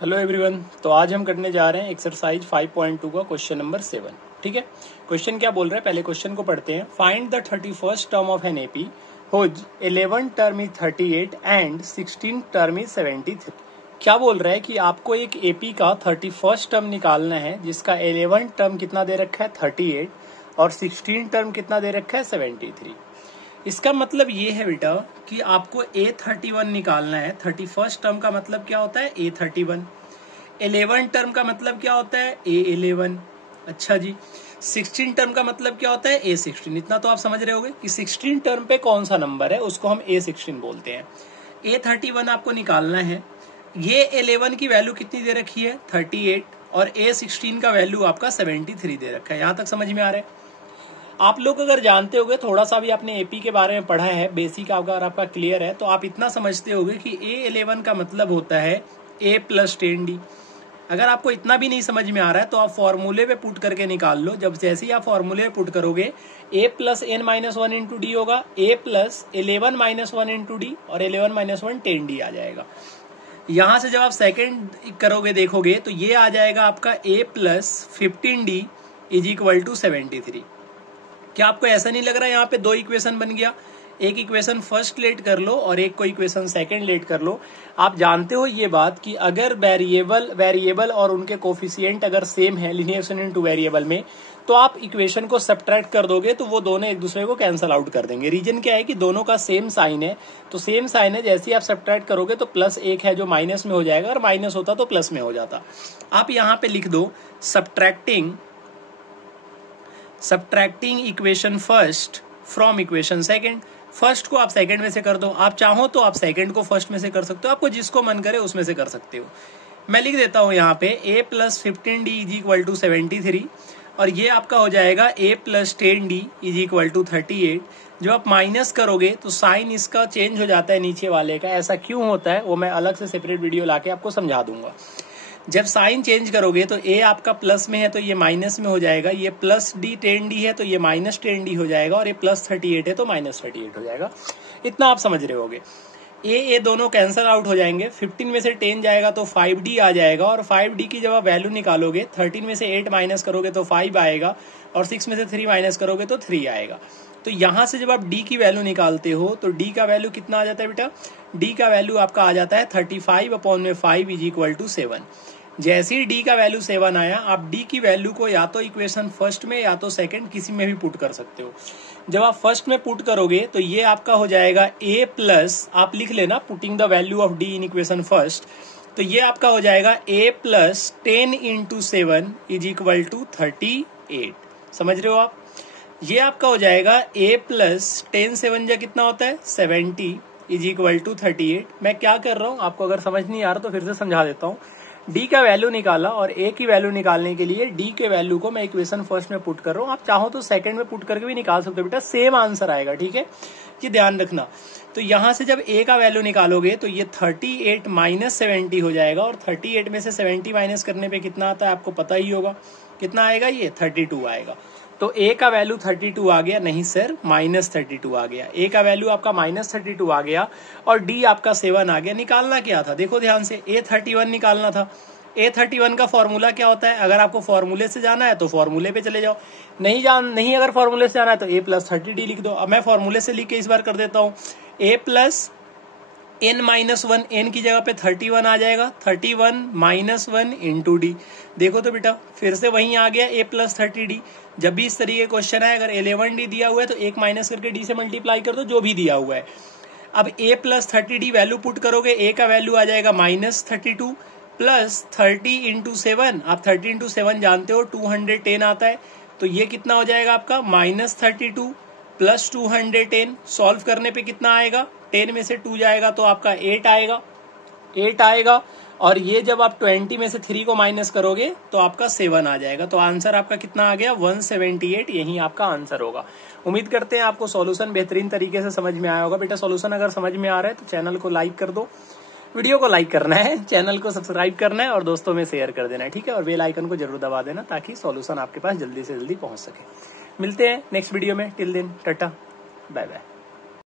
Hello everyone. तो आज हम करने जा रहे हैं एक्सरसाइज 5.2 का क्वेश्चन नंबर 7। ठीक है, क्वेश्चन क्या बोल रहा है पहले क्वेश्चन को पढ़ते हैं। Find the 31st term of an AP whose 11 term is 38 and 16 term is 73। क्या बोल रहा है कि आपको एक एपी का 31st टर्म निकालना है जिसका 11 टर्म कितना दे रखा है 38 और 16 टर्म कितना दे रखा है 73। इसका मतलब ये है बेटा कि आपको A31 निकालना है। 31st टर्म का मतलब क्या होता है A31। 11 टर्म का मतलब क्या होता है A11। अच्छा जी, 16 टर्म का मतलब क्या होता है A16। इतना तो आप समझ रहे होगे कि 16 टर्म पे कौन सा नंबर है उसको हम A16 बोलते हैं। A31 आपको निकालना है। ये 11 की वैल्यू कितनी दे रखी है 38 और A16 का वैल्यू आपका 73 दे रखा है। यहां तक समझ में आ रहा है। आप लोग अगर जानते होगे, थोड़ा सा भी आपने एपी के बारे में पढ़ा है, बेसिक अगर आपका क्लियर है तो आप इतना समझते होगे कि A11 का मतलब होता है A प्लस 10D। अगर आपको इतना भी नहीं समझ में आ रहा है तो आप फॉर्मूले पे पुट करके निकाल लो। जब जैसे ही आप फॉर्मूले पे पुट करोगे A plus n minus 1 into D होगा, A plus 11 minus 1 into D और 11 माइनस 1 10D आ जाएगा। यहां से जब आप सेकेंड करोगे देखोगे तो ये आ जाएगा आपका A plus 15D is equal to 73। क्या आपको ऐसा नहीं लग रहा है यहाँ पे दो इक्वेशन बन गया? एक इक्वेशन फर्स्ट लेट कर लो और एक को इक्वेशन सेकंड लेट कर लो। आप जानते हो ये बात कि अगर वेरिएबल और उनके कोफिशिएंट अगर सेम है लिनियर इनटू वेरिएबल में, तो आप इक्वेशन को सब्ट्रैक्ट कर दोगे तो वो दोनों एक दूसरे को कैंसल आउट कर देंगे। रीजन क्या है कि दोनों का सेम साइन है, तो सेम साइन है, जैसे ही आप सब्ट्रैक्ट करोगे तो प्लस एक है जो माइनस में हो जाएगा, और माइनस होता तो प्लस में हो जाता। आप यहाँ पे लिख दो subtracting equation first from equation second. First को आप सेकंड में से कर दो, आप चाहो तो आप सेकंड को फर्स्ट में से कर सकते हो, आपको जिसको मन करे उसमें से कर सकते हो। मैं लिख देता हूं यहाँ पे A plus 15D is equal to 73 और ये आपका हो जाएगा A plus 10D is equal to 38। जब आप माइनस करोगे तो साइन इसका चेंज हो जाता है नीचे वाले का। ऐसा क्यों होता है वो मैं अलग से सेपरेट वीडियो लाके आपको समझा दूंगा। जब साइन चेंज करोगे तो A आपका प्लस में है तो ये माइनस में हो जाएगा, ये प्लस D 10D है तो ये माइनस 10D हो जाएगा, और ये प्लस 38 है तो माइनस 38 हो जाएगा। इतना आप समझ रहे होगे। A दोनों कैंसल आउट हो जाएंगे। 15 में से 10 जाएगा तो 5D आ जाएगा, और 5D की जब आप वैल्यू निकालोगे 13 में से 8 माइनस करोगे तो 5 आएगा, और 6 में से 3 माइनस करोगे तो 3 आएगा। तो यहां से जब आप D की वैल्यू निकालते हो तो D का वैल्यू कितना आ जाता है बेटा? D का वैल्यू आपका आ जाता है 35/5 इज इक्वल टू 7। जैसे ही D का वैल्यू 7 आया, आप D की वैल्यू को या तो इक्वेशन फर्स्ट में या तो सेकंड किसी में भी पुट कर सकते हो। जब आप फर्स्ट में पुट करोगे तो ये आपका हो जाएगा A प्लस, आप लिख लेना putting the value of D in equation first, तो ये आपका हो जाएगा A plus 10 into 7 is equal to 38। समझ रहे हो आप? ये आपका हो जाएगा A प्लस 10 7 जा कितना होता है 70 इज इक्वल टू 38। मैं क्या कर रहा हूँ आपको अगर समझ नहीं आ रहा तो फिर से समझा देता हूँ। D का वैल्यू निकाला और A की वैल्यू निकालने के लिए D के वैल्यू को मैं इक्वेशन फर्स्ट में पुट कर रहा हूँ। आप चाहो तो सेकंड में पुट करके भी निकाल सकते हो बेटा, सेम आंसर आएगा। ठीक है, ये ध्यान रखना। तो यहां से जब A का वैल्यू निकालोगे तो ये 38 माइनस 70 हो जाएगा, और 38 में से 70 माइनस करने पे कितना आता है आपको पता ही होगा। कितना आएगा? ये 32 आएगा। तो A का वैल्यू 32 आ गया, नहीं सर माइनस 32 आ गया। A का वैल्यू आपका माइनस 32 आ गया और D आपका 7 आ गया। निकालना क्या था देखो ध्यान से, A31 निकालना था। A31 का फॉर्मूला क्या होता है? अगर आपको फॉर्मूले से जाना है तो फॉर्मूले पे चले जाओ, नहीं अगर फॉर्मूले से जाना है तो A प्लस 30D लिख दो। अब मैं फॉर्मूले से लिख के इस बार कर देता हूँ। A plus n minus 1, n की जगह पे 31 आ जाएगा, 31 माइनस 1 इंटू डी। देखो तो बेटा फिर से वहीं आ गया A प्लस 30D। जब भी इस तरीके क्वेश्चन है, अगर 11D दिया हुआ है तो एक माइनस करके D से मल्टीप्लाई कर दो जो भी दिया हुआ है। अब A plus 30D value put करोगे, A का वैल्यू आ जाएगा माइनस 32 प्लस 30 इंटू 7। आप 30 इंटू 7 जानते हो 210 आता है, तो ये कितना हो जाएगा आपका माइनस 32 प्लस 210। सॉल्व करने पे कितना आएगा? 10 में से 2 जाएगा तो आपका 8 आएगा, और ये जब आप 20 में से 3 को माइनस करोगे तो आपका 7 आ जाएगा। तो आंसर आपका कितना आ गया? 178। यही आपका आंसर होगा। उम्मीद करते हैं आपको सॉल्यूशन बेहतरीन तरीके से समझ में आया होगा। बेटा सॉल्यूशन अगर समझ में आ रहा है तो चैनल को लाइक कर दो, वीडियो को लाइक करना है, चैनल को सब्सक्राइब करना है और दोस्तों में शेयर कर देना है। ठीक है, और बेल आइकन को जरूर दबा देना ताकि सॉल्यूशन आपके पास जल्दी से जल्दी पहुंच सके। मिलते हैं नेक्स्ट वीडियो में। Till then tata bye bye.